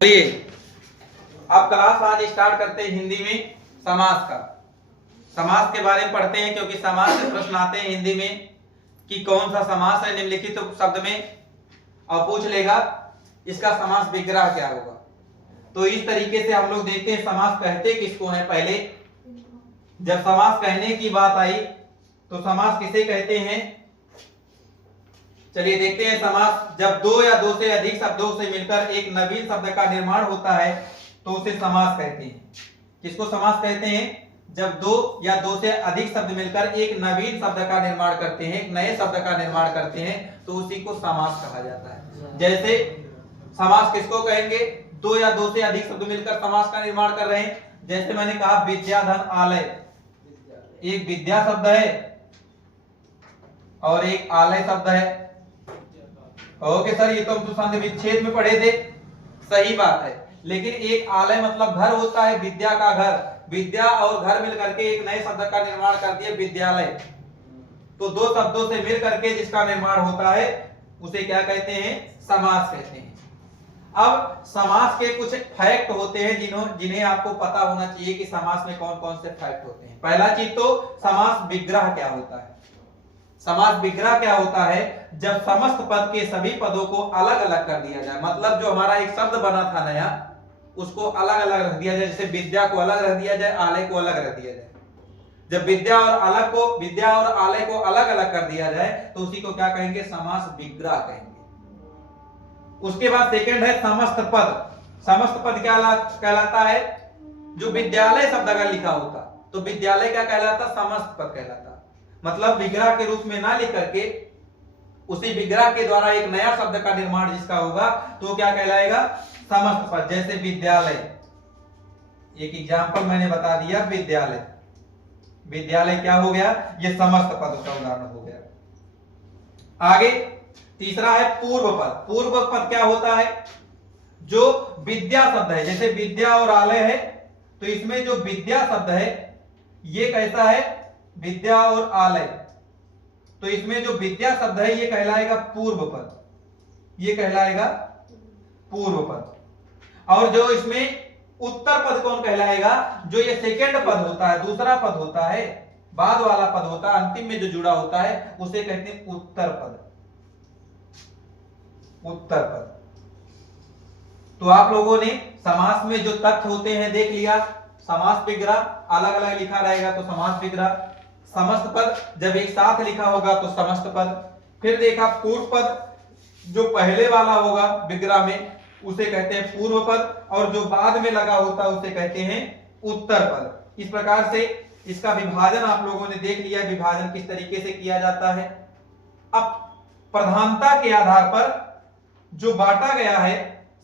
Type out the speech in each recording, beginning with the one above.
चलिए अब क्लास आज स्टार्ट करते हैं हिंदी में समास का। समास के बारे में पढ़ते हैं क्योंकि समास से प्रश्न आते हैं हिंदी में कि कौन सा समास है निम्नलिखित शब्द में, और पूछ लेगा इसका समास विग्रह क्या होगा। तो इस तरीके से हम लोग देखते हैं समास कहते किसको है। पहले जब समास कहने की बात आई तो समास किसे कहते हैं, चलिए देखते हैं। समास जब दो या दो से अधिक शब्दों से मिलकर एक नवीन शब्द का निर्माण होता है तो उसे समास कहते हैं। किसको समास कहते हैं? जब दो या दो से अधिक शब्द मिलकर एक नवीन शब्द का निर्माण करते हैं, एक नए शब्द का निर्माण करते हैं तो उसी को समास कहा जाता है। जैसे समास किसको कहेंगे? दो या दो से अधिक शब्द मिलकर समास का निर्माण कर रहे हैं। जैसे मैंने कहा विद्याधन आलय, एक विद्या शब्द है और एक आलय शब्द है। ओके सर, ये तो हम संधि विच्छेद में पढ़े थे, सही बात है। लेकिन एक आलय मतलब घर होता है, विद्या का घर। विद्या और घर मिलकर के एक नए शब्द का निर्माण कर दिया विद्यालय। तो दो शब्दों से मिल करके जिसका निर्माण होता है उसे क्या कहते हैं? समास कहते हैं। अब समास के कुछ फैक्ट होते हैं जिन्हें आपको पता होना चाहिए कि समास में कौन कौन से फैक्ट होते हैं। पहला चीज तो समास विग्रह क्या होता है। समास विग्रह क्या होता है? जब समस्त पद के सभी पदों को अलग अलग कर दिया जाए, मतलब जो हमारा एक शब्द बना था नया उसको अलग अलग रख दिया जाए। जैसे विद्या को अलग रख दिया जाए, आलय को अलग रख दिया जाए। जब विद्या और आलय को अलग अलग कर दिया जाए तो उसी को क्या कहेंगे? समास विग्रह कहेंगे। उसके बाद सेकंड है समस्त पद। समस्त पद क्या कहलाता है? जो विद्यालय शब्द का लिखा होता तो विद्यालय क्या कहलाता? समस्त पद कहलाता। मतलब विग्रह के रूप में ना लिख करके उसी विग्रह के द्वारा एक नया शब्द का निर्माण जिसका होगा तो क्या कहलाएगा? समस्त पद। जैसे विद्यालय, एक एग्जांपल मैंने बता दिया विद्यालय। विद्यालय क्या हो गया? ये समस्त पद का उदाहरण हो गया। आगे तीसरा है पूर्व पद। पूर्व पद क्या होता है? जो विद्या शब्द है, जैसे विद्या और आलय है तो इसमें जो विद्या शब्द है ये कैसा है? विद्या और आलय, तो इसमें जो विद्या शब्द है ये कहलाएगा पूर्व पद। ये कहलाएगा पूर्व पद। और जो इसमें उत्तर पद कौन कहलाएगा? जो ये सेकंड पद होता है, दूसरा पद होता है, बाद वाला पद होता है, अंतिम में जो जुड़ा होता है उसे कहते हैं उत्तर पद। उत्तर पद। तो आप लोगों ने समास में जो तथ्य होते हैं देख लिया। समास विग्रह अलग अलग लिखा रहेगा तो समास विग्रह। समस्त पद जब एक साथ लिखा होगा तो समस्त पद। फिर देखा पूर्व पद, जो पहले वाला होगा विग्रह में उसे कहते हैं पूर्व पद, और जो बाद में लगा होता है उसे कहते हैं उत्तर पद। इस प्रकार से इसका विभाजन आप लोगों ने देख लिया, विभाजन किस तरीके से किया जाता है। अब प्रधानता के आधार पर जो बांटा गया है,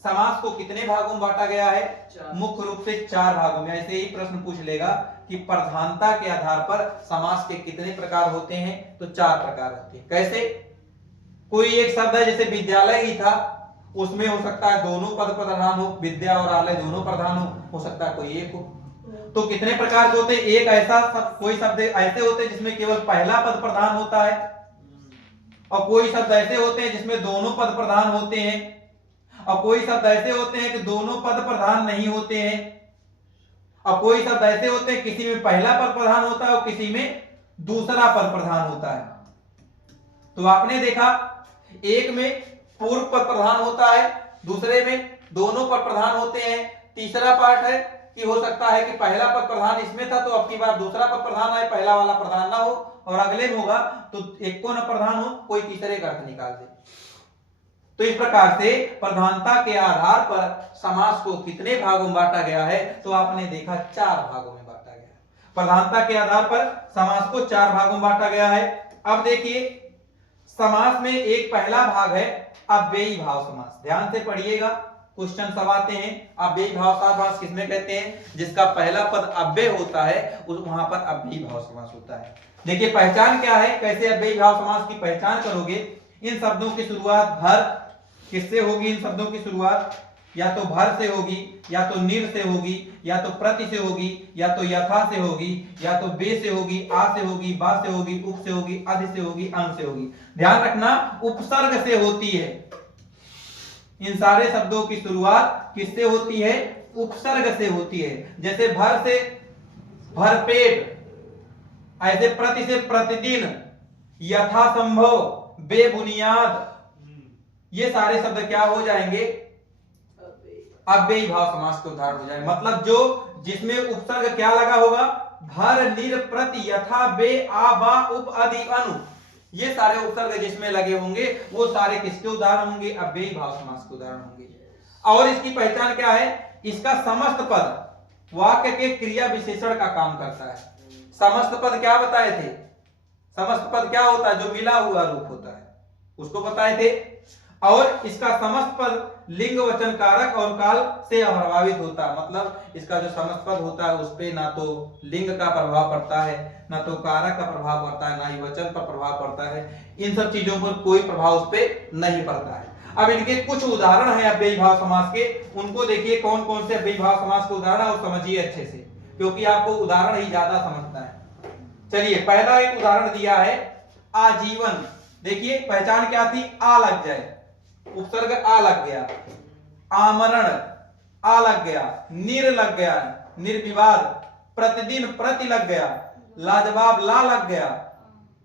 समास को कितने भागों में बांटा गया है? मुख्य रूप से 4 भागों में। ऐसे ही प्रश्न पूछ लेगा कि प्रधानता के आधार पर समास के कितने प्रकार होते हैं, तो 4 प्रकार होते हैं। कैसे? कोई एक शब्द है जैसे विद्यालय ही था, उसमें हो सकता है दोनों पद प्रधान हो, विद्या और आलय दोनों प्रधान हो सकता है कोई एक हो। तो कितने प्रकार के होते हैं? एक ऐसा कोई शब्द ऐसे होते हैं जिसमें केवल पहला पद प्रधान होता है, और कोई शब्द ऐसे होते हैं जिसमें दोनों पद प्रधान होते हैं, और कोई शब्द ऐसे होते हैं कि दोनों पद प्रधान नहीं होते हैं, और कोई शब्द ऐसे होते हैं किसी में पहला पद प्रधान होता है और किसी में दूसरा पद प्रधान होता है। तो आपने देखा एक में पूर्व पद प्रधान होता है, दूसरे में दोनों पद प्रधान होते हैं। तीसरा पार्ट है कि हो सकता है कि पहला पद प्रधान इसमें था तो अब की बार दूसरा पद प्रधान आए, पहला वाला प्रधान ना हो, और अगले में होगा तो एक को न प्रधान हो, कोई तीसरे का अर्थ निकाल दे। तो इस प्रकार से प्रधानता के आधार पर समास को कितने भागों में बांटा गया है? तो आपने देखा 4 भागों में बांटा गया है। प्रधानता के आधार पर समास को 4 भागों में बांटा गया है। अब देखिए समास में एक पहला भाग है अव्ययी भाव समास। ध्यान से पढ़िएगा, क्वेश्चन सब आते हैं। अव्ययी भाव समास किसमें कहते हैं? जिसका पहला पद अव्यय होता है वहां पर अव्ययी भाव समास होता है। देखिए पहचान क्या है, कैसे अव्ययी भाव समास की पहचान करोगे? इन शब्दों की शुरुआत भर किससे होगी? इन शब्दों की शुरुआत या तो भर से होगी, या तो निर से होगी, या तो प्रति से होगी, या तो यथा से होगी, या तो बे से होगी, आ से होगी, बा से होगी, उप से होगी, अधि से होगी, अंग से होगी। ध्यान रखना उपसर्ग से होती है। इन सारे शब्दों की शुरुआत किससे होती है? उपसर्ग से होती है। जैसे भर से भरपेट, ऐसे प्रति से प्रतिदिन, यथासंभव, बेबुनियाद, ये सारे शब्द क्या हो जाएंगे? अव्ययी भाव समास के उदाहरण हो जाएंगे। मतलब जो जिसमें उपसर्ग क्या लगा होगा? भर, निर, प्रति, यथा, बे, आ, बा, उप, आदि, अनु, ये सारे उपसर्ग जिसमें लगे होंगे वो सारे किसके उदाहरण होंगे? अव्ययी भाव समास के उदाहरण होंगे। और इसकी पहचान क्या है? इसका समस्त पद वाक्य के क्रिया विशेषण का काम करता है। समस्त पद क्या बताए थे? समस्त पद क्या होता है? जो मिला हुआ रूप होता है, उसको बताए थे। और इसका समस्त पद लिंग वचन कारक और काल से अप्रभावित होता है। मतलब इसका जो समस्त पद होता है उस पे ना तो लिंग का प्रभाव पड़ता है, ना तो कारक का प्रभाव पड़ता है, ना ही वचन पर प्रभाव पड़ता है। इन सब चीजों पर कोई प्रभाव उस पे नहीं पड़ता है। अब इनके कुछ उदाहरण हैं अव्ययी भाव समास के, उनको देखिए कौन कौन से अव्ययी भाव समास के उदाहरण है और समझिए अच्छे से, क्योंकि आपको उदाहरण ही ज्यादा समझना है। चलिए, पहला एक उदाहरण दिया है आजीवन। देखिए पहचान क्या थी? आ लग जाए, उपसर्ग आ लग गया। आमरण आ लग गया, निर लग गया, निर्विवाद, प्रतिदिन प्रति लग गया, लाजवाब ला लग गया,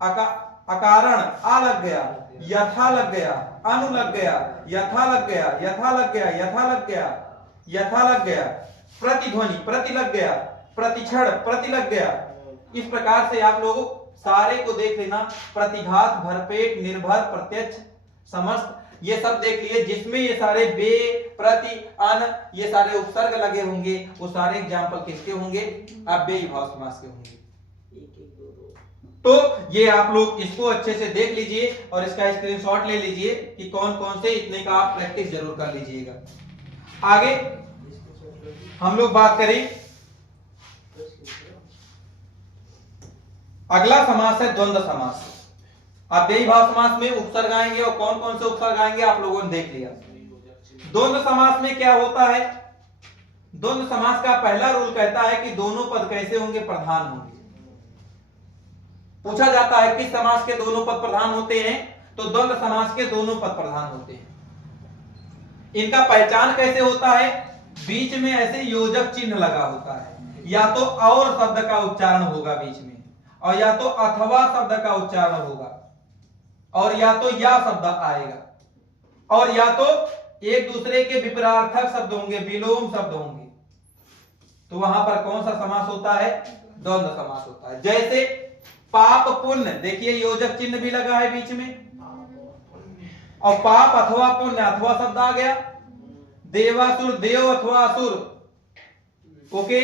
अकारण आ लग गया, यथा लग गया, अनु लग गया, यथा लग गया, यथा लग गया, यथा लग गया, यथा लग गया, प्रतिध्वनि प्रति लग गया, प्रतिक्षण प्रति लग गया। इस प्रकार से आप लोग सारे को देख लेना। प्रतिघात, भरपेट, निर्भर, प्रत्यक्ष, समस्त, ये सब देख लिए। जिसमें ये सारे बे, प्रति, अन, ये सारे उपसर्ग लगे होंगे वो सारे एग्जाम्पल किसके होंगे? अव्ययी भाव समास के होंगे। तो ये आप लोग इसको अच्छे से देख लीजिए और इसका स्क्रीनशॉट ले लीजिए कि कौन कौन से, इतने का आप प्रैक्टिस जरूर कर लीजिएगा। आगे हम लोग बात करें, अगला समास है द्वंद्व समास। अव्ययी भाव समास में उपसर्ग आएंगे और कौन कौन से उपसर्ग आएंगे आप लोगों ने देख लिया। द्वंद्व समास में क्या होता है? द्वंद्व समास का पहला रूल कहता है कि दोनों पद कैसे होंगे? प्रधान होंगे। पूछा जाता है किस समास के दोनों पद प्रधान होते हैं? तो द्वंद्व समास के दोनों पद प्रधान होते हैं। इनका पहचान कैसे होता है? बीच में ऐसे योजक चिन्ह लगा होता है, या तो और शब्द का उच्चारण होगा बीच में, और या तो अथवा शब्द का उच्चारण होगा, और या तो या शब्द आएगा, और या तो एक दूसरे के विपरीतार्थक शब्द होंगे, विलोम शब्द होंगे। तो वहां पर कौन सा समास होता है? द्वंद्व समास होता है। जैसे पाप पुण्य, देखिए योजक चिन्ह भी लगा है बीच में, और पाप अथवा पुण्य, अथवा शब्द आ गया। देवासुर, देव अथवा असुर, ओके,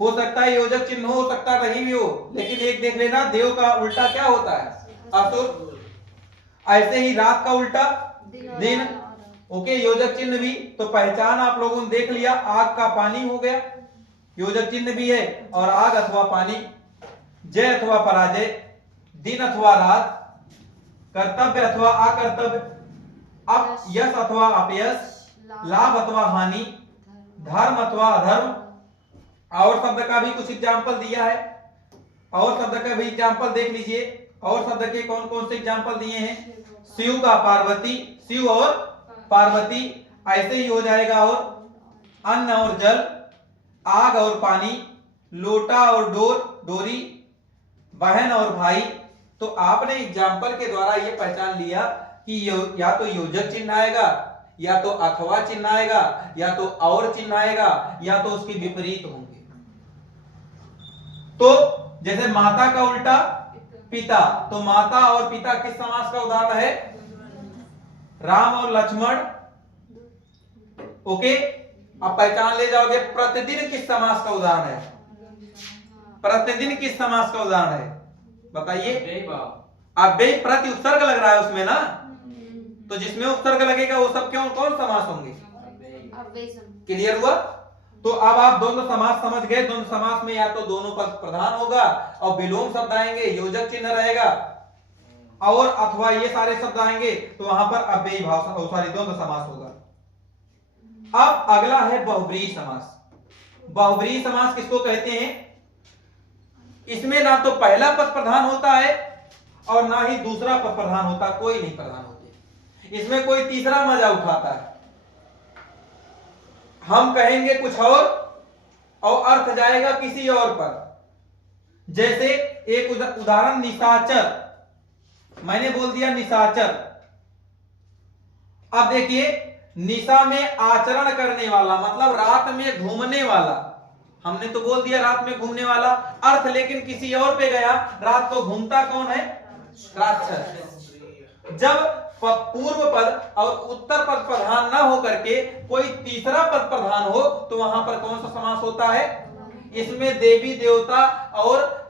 हो सकता है योजक चिन्ह हो सकता नहीं भी हो, लेकिन एक देख लेना, देव का उल्टा क्या होता है? असुर। ऐसे ही रात का उल्टा दिन, ओके, योजक चिन्ह भी। तो पहचान आप लोगों ने देख लिया, आग का पानी हो गया, योजक चिन्ह भी है, और आग अथवा पानी, जय अथवा पराजय, दिन अथवा रात, कर्तव्य अथवा अकर्तव्य, अब यश अथवा अपयश, लाभ अथवा हानि, धर्म अथवा अधर्म। और शब्द का भी कुछ एग्जाम्पल दिया है, और शब्द का भी एग्जाम्पल देख लीजिए। और शब्द के कौन कौन से एग्जाम्पल दिए हैं? शिव का पार्वती, शिव और पार्वती, ऐसे ही हो जाएगा। और अन्न और जल, आग और पानी, लोटा और डोरी, बहन और भाई। तो आपने एग्जाम्पल के द्वारा ये पहचान लिया कि या तो योजक चिन्ह आएगा, या तो अथवा चिन्ह आएगा, या तो और चिन्ह आएगा, या तो उसके विपरीत होंगे। तो जैसे माता का उल्टा पिता, तो माता और पिता किस समास का उदाहरण है? राम और लक्ष्मण, ओके। अब पहचान ले जाओगे प्रतिदिन किस समास का उदाहरण है? प्रतिदिन किस समास का उदाहरण है? बताइए। अव्ययी प्रति उपसर्ग लग रहा है उसमें ना, तो जिसमें उपसर्ग लगेगा वो सब क्यों कौन समास होंगे? क्लियर हुआ? तो अब आप द्वंद्व समास समझ गए। द्वंद्व समास में या तो दोनों पद प्रधान होगा और विलोम शब्द आएंगे, योजक चिन्ह रहेगा, और अथवा ये सारे शब्द आएंगे, तो वहां पर अव्ययी भाव सॉरी द्वंद्व समास होगा। अब अगला है बहुब्रीहि समास। बहुब्रीहि समास किसको कहते हैं? इसमें ना तो पहला पद प्रधान होता है और ना ही दूसरा पद प्रधान होता, कोई नहीं प्रधान होते। इसमें कोई तीसरा मजा उठाता है। हम कहेंगे कुछ और अर्थ जाएगा किसी और पर। जैसे एक उदाहरण निशाचर, मैंने बोल दिया निशाचर। अब देखिए निशा में आचरण करने वाला मतलब रात में घूमने वाला, हमने तो बोल दिया रात में घूमने वाला, अर्थ लेकिन किसी और पे गया। रात को घूमता कौन है? राक्षस। जब पूर्व पद और उत्तर पद प्रधान ना हो करके कोई तीसरा पद प्रधान हो तो वहां पर कौन सा समास होता है? इसमें देवी देवता और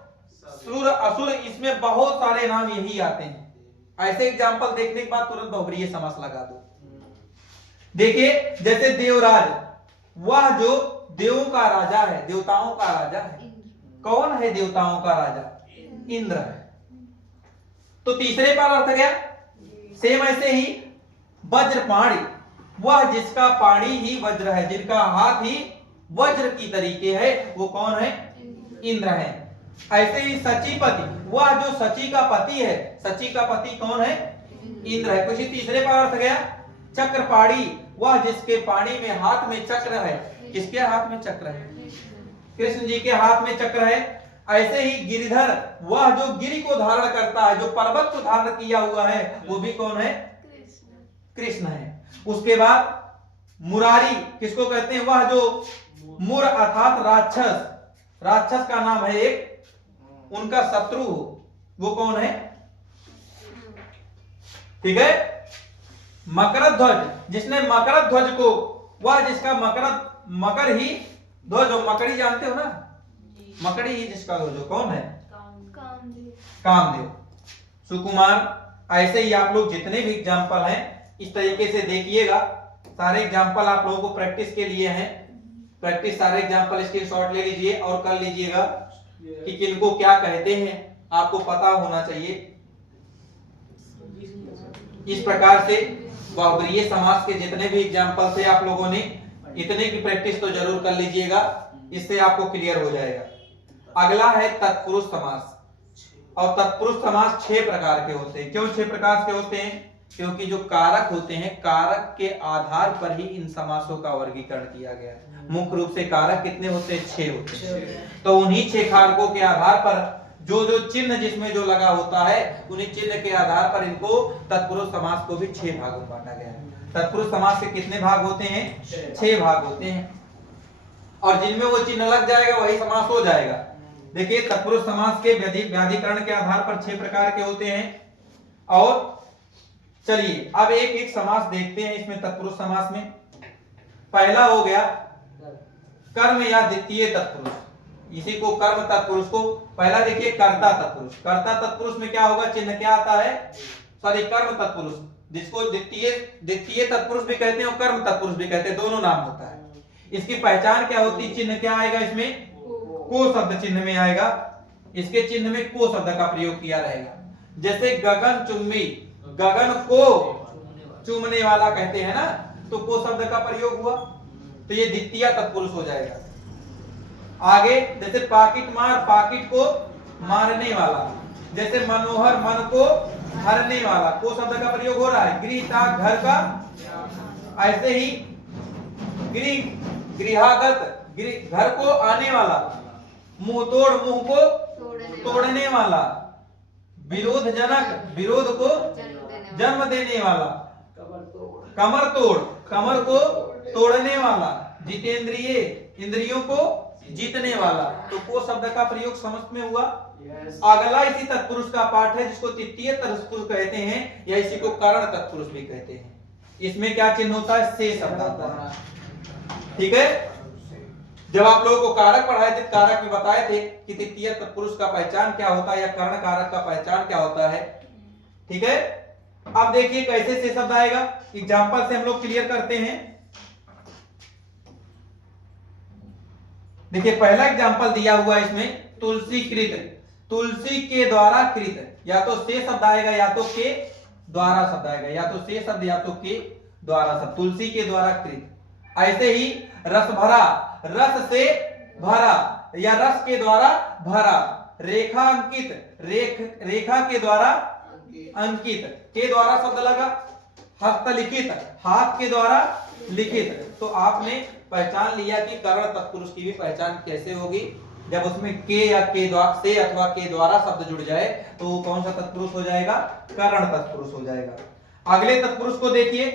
सुर असुर, इसमें बहुत सारे नाम यही आते हैं। ऐसे एग्जाम्पल देखने के बाद तुरंत बहुब्रीहि समास लगा दो। देखिए जैसे देवराज, वह जो देवों का राजा है, देवताओं का राजा है। कौन है देवताओं का राजा? इंद्र है। तो तीसरे पर अर्थ गया। सेम ऐसे ही वज्रपाणी, वह जिसका पाणी ही वज्र है, जिनका हाथ ही वज्र की तरीके है, वो कौन है? इंद्र है। ऐसे ही सचीपति, वह जो सची का पति है, सची का पति कौन है? इंद्र है। कुछ तीसरे पर अर्थ गया। चक्रपाणी, वह जिसके पाणी में हाथ में चक्र है। किसके हाथ में चक्र है? कृष्ण जी के हाथ में चक्र है। ऐसे ही गिरिधर, वह जो गिरि को धारण करता है, जो पर्वत को धारण किया हुआ है, वो भी कौन है? कृष्ण है। उसके बाद मुरारी किसको कहते हैं? वह जो मुर अर्थात राक्षस, राक्षस का नाम है एक, उनका शत्रु हो, वो कौन है? ठीक है। मकर ध्वज, जिसने मकर ध्वज को, वह जिसका मकर ही ध्वज हो, मकड़ी जानते हो ना, मकड़ी ही जिसका ध्वज हो, कौन है? कामदेव। सुकुमार। ऐसे ही आप लोग जितने भी एग्जाम्पल हैं इस तरीके से देखिएगा। सारे एग्जाम्पल आप लोगों को प्रैक्टिस के लिए हैं। प्रैक्टिस सारे एग्जाम्पल इसके शॉर्ट ले लीजिए और कर लीजिएगा कि किनको क्या कहते हैं, आपको पता होना चाहिए। इस प्रकार से बहुब्रीहि समास के जितने भी एग्जाम्पल थे आप लोगों ने, इतने की प्रैक्टिस तो जरूर कर लीजिएगा, इससे आपको क्लियर हो जाएगा। अगला है तत्पुरुष समास। और तत्पुरुष समास 6 प्रकार के होते हैं। क्यों 6 प्रकार के होते हैं? क्योंकि जो कारक होते हैं, कारक के आधार पर ही इन समासों का वर्गीकरण किया गया है। मुख्य रूप से कारक कितने होते हैं? 6 होते हैं। तो उन्हीं 6 कारकों के आधार पर जो जो चिन्ह जिसमें जो लगा होता है, उन्हीं चिन्ह के आधार पर इनको तत्पुरुष समास को भी 6 भागों में बांटा गया है। तत्पुरुष समास के कितने भाग होते हैं? 6 भाग होते हैं। और जिनमें वो चिन्ह लग जाएगा वही समास हो जाएगा। देखिए तत्पुरुष समास के व्याधिकरण के आधार पर 6 प्रकार के होते हैं। और चलिए अब एक एक समास देखते हैं इसमें तत्पुरुष समास में। पहला हो गया कर्म या द्वितीय तत्पुरुष, इसी को कर्म तत्पुरुष को पहला देखिए कर्ता तत्पुरुष। कर्ता तत्पुरुष में क्या होगा? चिन्ह क्या आता है? सॉरी कर्म तत्पुरुष, जिसको द्वितीय तत्पुरुष भी कहते हैं और कर्म तत्पुरुष भी कहते हैं, दोनों नाम होता है। इसकी पहचान क्या होती? चिन्ह क्या आएगा इसमें? को शब्द चिन्ह में आएगा। इसके चिन्ह में को शब्द का प्रयोग किया रहेगा। जैसे गगन चुम्बी, गगन को चूमने वाला कहते हैं ना, तो को शब्द का प्रयोग हुआ, तो ये द्वितीय तत्पुरुष हो जाएगा। आगे जैसे पाकिट मार, पाकिट को मारने वाला। जैसे मनोहर, मन को हरने वाला, को शब्द का प्रयोग हो रहा है। गृहता, घर का। ऐसे ही गृह, गृहागत, घर को आने वाला। मुंह तोड़, मुंह को तोड़ने वाला। विरोध जनक, विरोध को जन्म देने वाला। कमर तोड़, कमर को तोड़ने वाला। जितेंद्रिय, इंद्रियों को जीतने वाला। तो को शब्द का प्रयोग समझ में हुआ। अगला इसी तत्पुरुष का पाठ है जिसको तृतीय तत्पुरुष कहते हैं, या इसी को करण तत्पुरुष भी कहते हैं। इसमें क्या चिन्ह होता है? से शब्द आता है। ठीक है। जब आप लोगों को कारक पढ़ाए थे, कारक में बताए थे कि तृतीय तत्पुरुष का पहचान क्या होता है या कर्ण कारक का पहचान क्या होता है। ठीक है। अब देखिए कैसे से शब्द आएगा, एग्जांपल से हम लोग क्लियर करते हैं। देखिए पहला एग्जांपल दिया हुआ है इसमें, तुलसी कृत, तुलसी के द्वारा कृत। या तो से शब्द आएगा या तो के द्वारा शब्द आएगा, या तो से शब्द या तो के द्वारा शब्द। तुलसी के द्वारा कृत। ऐसे ही रस भरा, रस से भरा या रस के द्वारा भरा। रेखा अंकित, रेखा के द्वारा अंकित, के द्वारा शब्द लगा। हस्तलिखित, हाथ के द्वारा लिखित। तो आपने पहचान लिया कि करण तत्पुरुष की भी पहचान कैसे होगी। जब उसमें के या के द्वारा से अथवा के द्वारा शब्द जुड़ जाए तो वो कौन सा तत्पुरुष हो जाएगा, करण तत्पुरुष हो जाएगा। अगले तत्पुरुष को देखिए,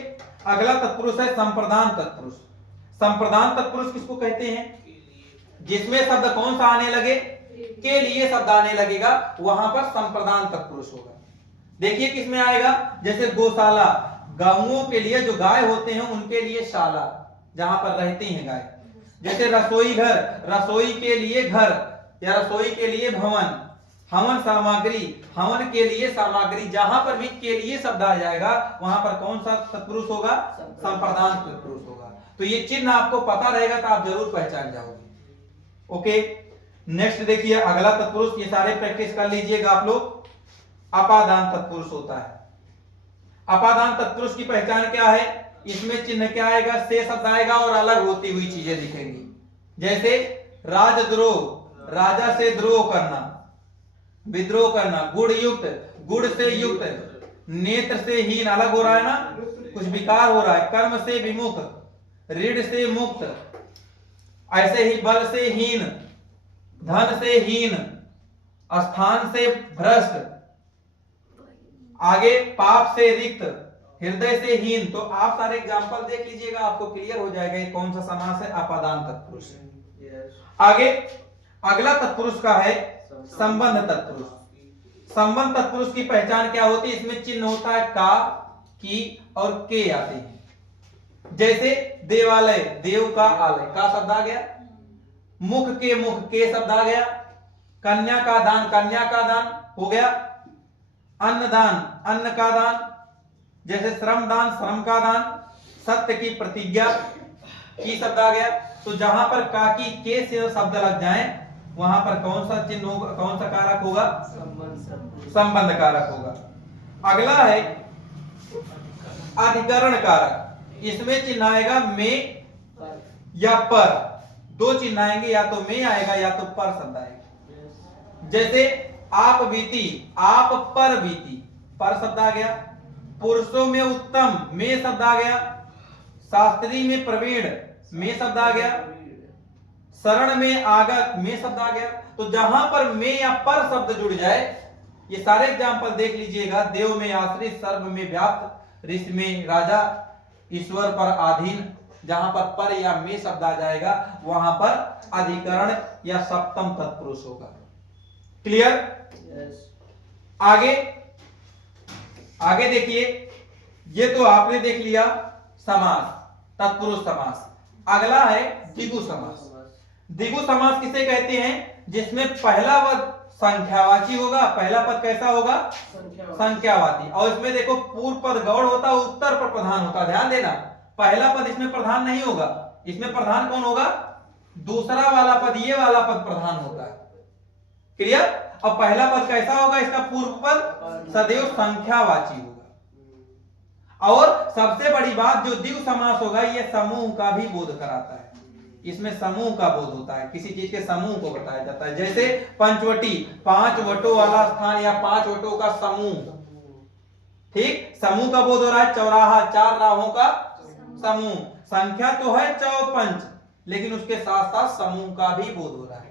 अगला तत्पुरुष है संप्रदान तत्पुरुष। संप्रदान तत्पुरुष किसको कहते हैं, जिसमें शब्द कौन सा आने लगे, के लिए शब्द आने लगेगा, वहां पर संप्रदान तत्पुरुष होगा। देखिए किसमें आएगा, जैसे गौशाला, गायों के लिए जो गाय होते हैं उनके लिए शाला, जहां पर रहती हैं गाय। जैसे रसोई घर, रसोई के लिए घर या रसोई के लिए भवन, हवन सामग्री, हवन के लिए सामग्री, जहां पर भी के लिए शब्द आ जाएगा वहां पर कौन सा तत्पुरुष होगा, संप्रदान तत्पुरुष होगा। तो ये चिन्ह आपको पता रहेगा तो आप जरूर पहचान जाओगे। ओके, नेक्स्ट देखिए अगला तत्पुरुष, ये सारे प्रैक्टिस कर लीजिएगा आप लोग। अपादान तत्पुरुष होता है। अपादान तत्पुरुष की पहचान क्या है, इसमें चिन्ह क्या आएगा, से शब्द आएगा और अलग होती हुई चीजें दिखेंगी। जैसे राजद्रोह, राजा से द्रोह करना, विद्रोह करना, गुण युक्त, गुण से युक्त, नेत्र से हीन, अलग हो रहा है ना, कुछ विकार हो रहा है, कर्म से विमुख, ऋण से मुक्त, ऐसे ही बल से हीन, धन से हीन, स्थान से भ्रष्ट, आगे पाप से रिक्त, हृदय से हीन। तो आप सारे एग्जांपल देख लीजिएगा, आपको क्लियर हो जाएगा ये कौन सा समास है, अपादान तत्पुरुष है। आगे अगला तत्पुरुष का है संबंध तत्पुरुष। संबंध तत्पुरुष की पहचान क्या होती है, इसमें चिन्ह होता है का, की और के आते हैं। जैसे देवालय, देव का आलय, का शब्द आ गया, मुख के मुख, के शब्द आ गया, कन्या का दान, कन्या का दान हो गया, अन्नदान, अन्न का दान, जैसे श्रम दान, श्रम का दान, सत्य की प्रतिज्ञा, की शब्द आ गया। तो जहां पर का की के से शब्द लग जाए वहां पर कौन सा चिन्ह होगा, कौन सा कारक होगा, संबंध कारक होगा। अगला है अधिकरण कारक। इसमें चिन्ह आएगा में या पर, दो चिन्ह आएंगे, या तो में आएगा या तो पर शब्द आएगा। जैसे आप बीती, आप पर बीती, पर शब्द आ गया। पुरुषों में उत्तम, में शब्द आ गया। शास्त्री में प्रवीण, में शब्द आ गया। शरण में आगत, में शब्द आ गया। तो जहां पर में या पर शब्द जुड़ जाए, ये सारे एग्जांपल देख लीजिएगा, देव में आश्रित, सर्व में व्याप्त, ऋषि में राजा, ईश्वर पर अधीन, जहां पर या में शब्द आ जाएगा वहां पर अधिकरण या सप्तम तत्पुरुष होगा। क्लियर? आगे आगे देखिए, ये तो आपने देख लिया समास, तत्पुरुष समास। अगला है द्विगु समास। द्विगु समास किसे कहते हैं, जिसमें पहला पद संख्यावाची होगा। पहला पद कैसा होगा, संख्यावाची, और इसमें देखो पूर्व पद गौड़ होता है, उत्तर पर प्रधान होता है। ध्यान देना, पहला पद इसमें प्रधान नहीं होगा, इसमें प्रधान कौन होगा, दूसरा वाला पद, ये वाला पद प्रधान होता है। क्लियर? और पहला पद कैसा होगा, इसका पूर्व पद सदैव संख्यावाची होगा। और सबसे बड़ी बात, जो द्विगु समास होगा ये समूह का भी बोध कराता है। इसमें समूह का बोध होता है, किसी चीज के समूह को बताया जाता है। जैसे पंचवटी, 5 वटों वाला स्थान या 5 वटों का समूह, ठीक, समूह का बोध हो रहा है। चौराहा, 4 राहों का समूह, संख्या तो है 54, लेकिन उसके साथ साथ समूह का भी बोध हो रहा है।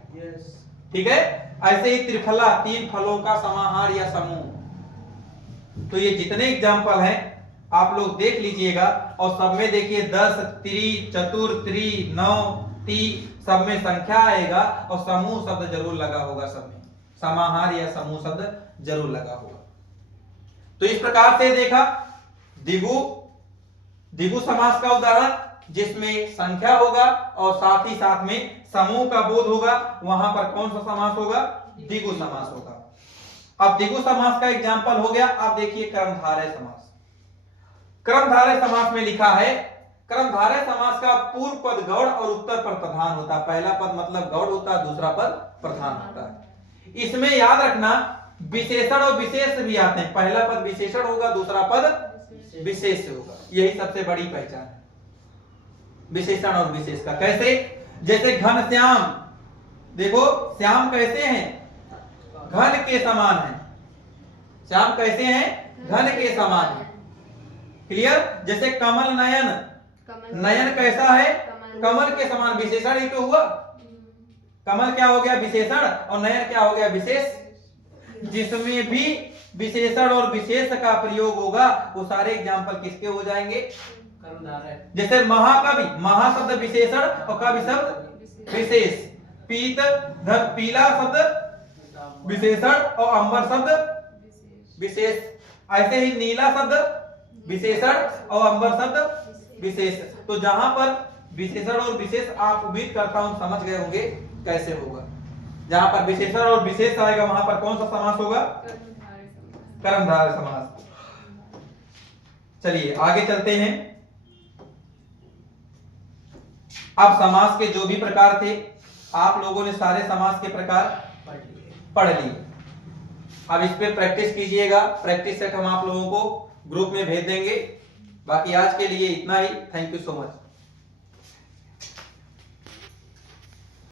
ठीक है? ऐसे ही त्रिफला, 3 फलों का समाहार या समूह। तो ये जितने एग्जाम्पल हैं आप लोग देख लीजिएगा, और सब में देखिए 10, त्रि, चतुर, त्रि, 9, ती, सब में संख्या आएगा और समूह शब्द जरूर लगा होगा, सब में समाहार या समूह शब्द जरूर लगा होगा। तो इस प्रकार से देखा द्विगु समास का उदाहरण, जिसमें संख्या होगा और साथ ही साथ में समूह का बोध होगा, वहां पर कौन सा समास होगा, द्विगु समास होगा। अब द्विगु समास का एग्जाम्पल हो गया। अब देखिए कर्मधारय समास। कर्मधारय समास में लिखा है, कर्मधारय समास का पूर्व पद गौड़ और उत्तर पर प्रधान होता है। पहला पद मतलब गौड़ होता है, दूसरा पद प्रधान होता है। इसमें याद रखना विशेषण और विशेष भी आते हैं। पहला पद विशेषण होगा, दूसरा पद विशेष होगा। यही सबसे बड़ी पहचान है विशेषण और विशेष का। कैसे? जैसे घनश्याम, देखो श्याम कैसे हैं, घन के समान है। श्याम कैसे हैं, घन के समान है। क्लियर? जैसे कमल नयन, नयन कैसा है, कमल के समान, विशेषण ही तो हुआ। कमल क्या हो गया? विशेषण। और नयन क्या हो गया? विशेष। जिसमें भी विशेषण और विशेष का प्रयोग होगा वो सारे एग्जाम्पल किसके हो जाएंगे? जैसे महाकवि, महा शब्द विशेषण और कवि शब्द विशेष। पीत पीला शब्द विशेषण और अंबर शब्द विशेष। ऐसे ही नीला शब्द विशेषण और अंबर शब्द विशेष। तो जहां पर विशेषण और विशेष आप उम्मीद करता हूं समझ गए होंगे कैसे होगा। जहां पर विशेषण और विशेष आएगा वहां पर कौन सा समास होगा? कर्मधारय समास। चलिए आगे चलते हैं। अब समास के जो भी प्रकार थे आप लोगों ने सारे समास के प्रकार पढ़ लिए। अब इस पे प्रैक्टिस कीजिएगा। प्रैक्टिस सेट हम आप लोगों को ग्रुप में भेज देंगे। बाकी आज के लिए इतना ही। Thank you so much.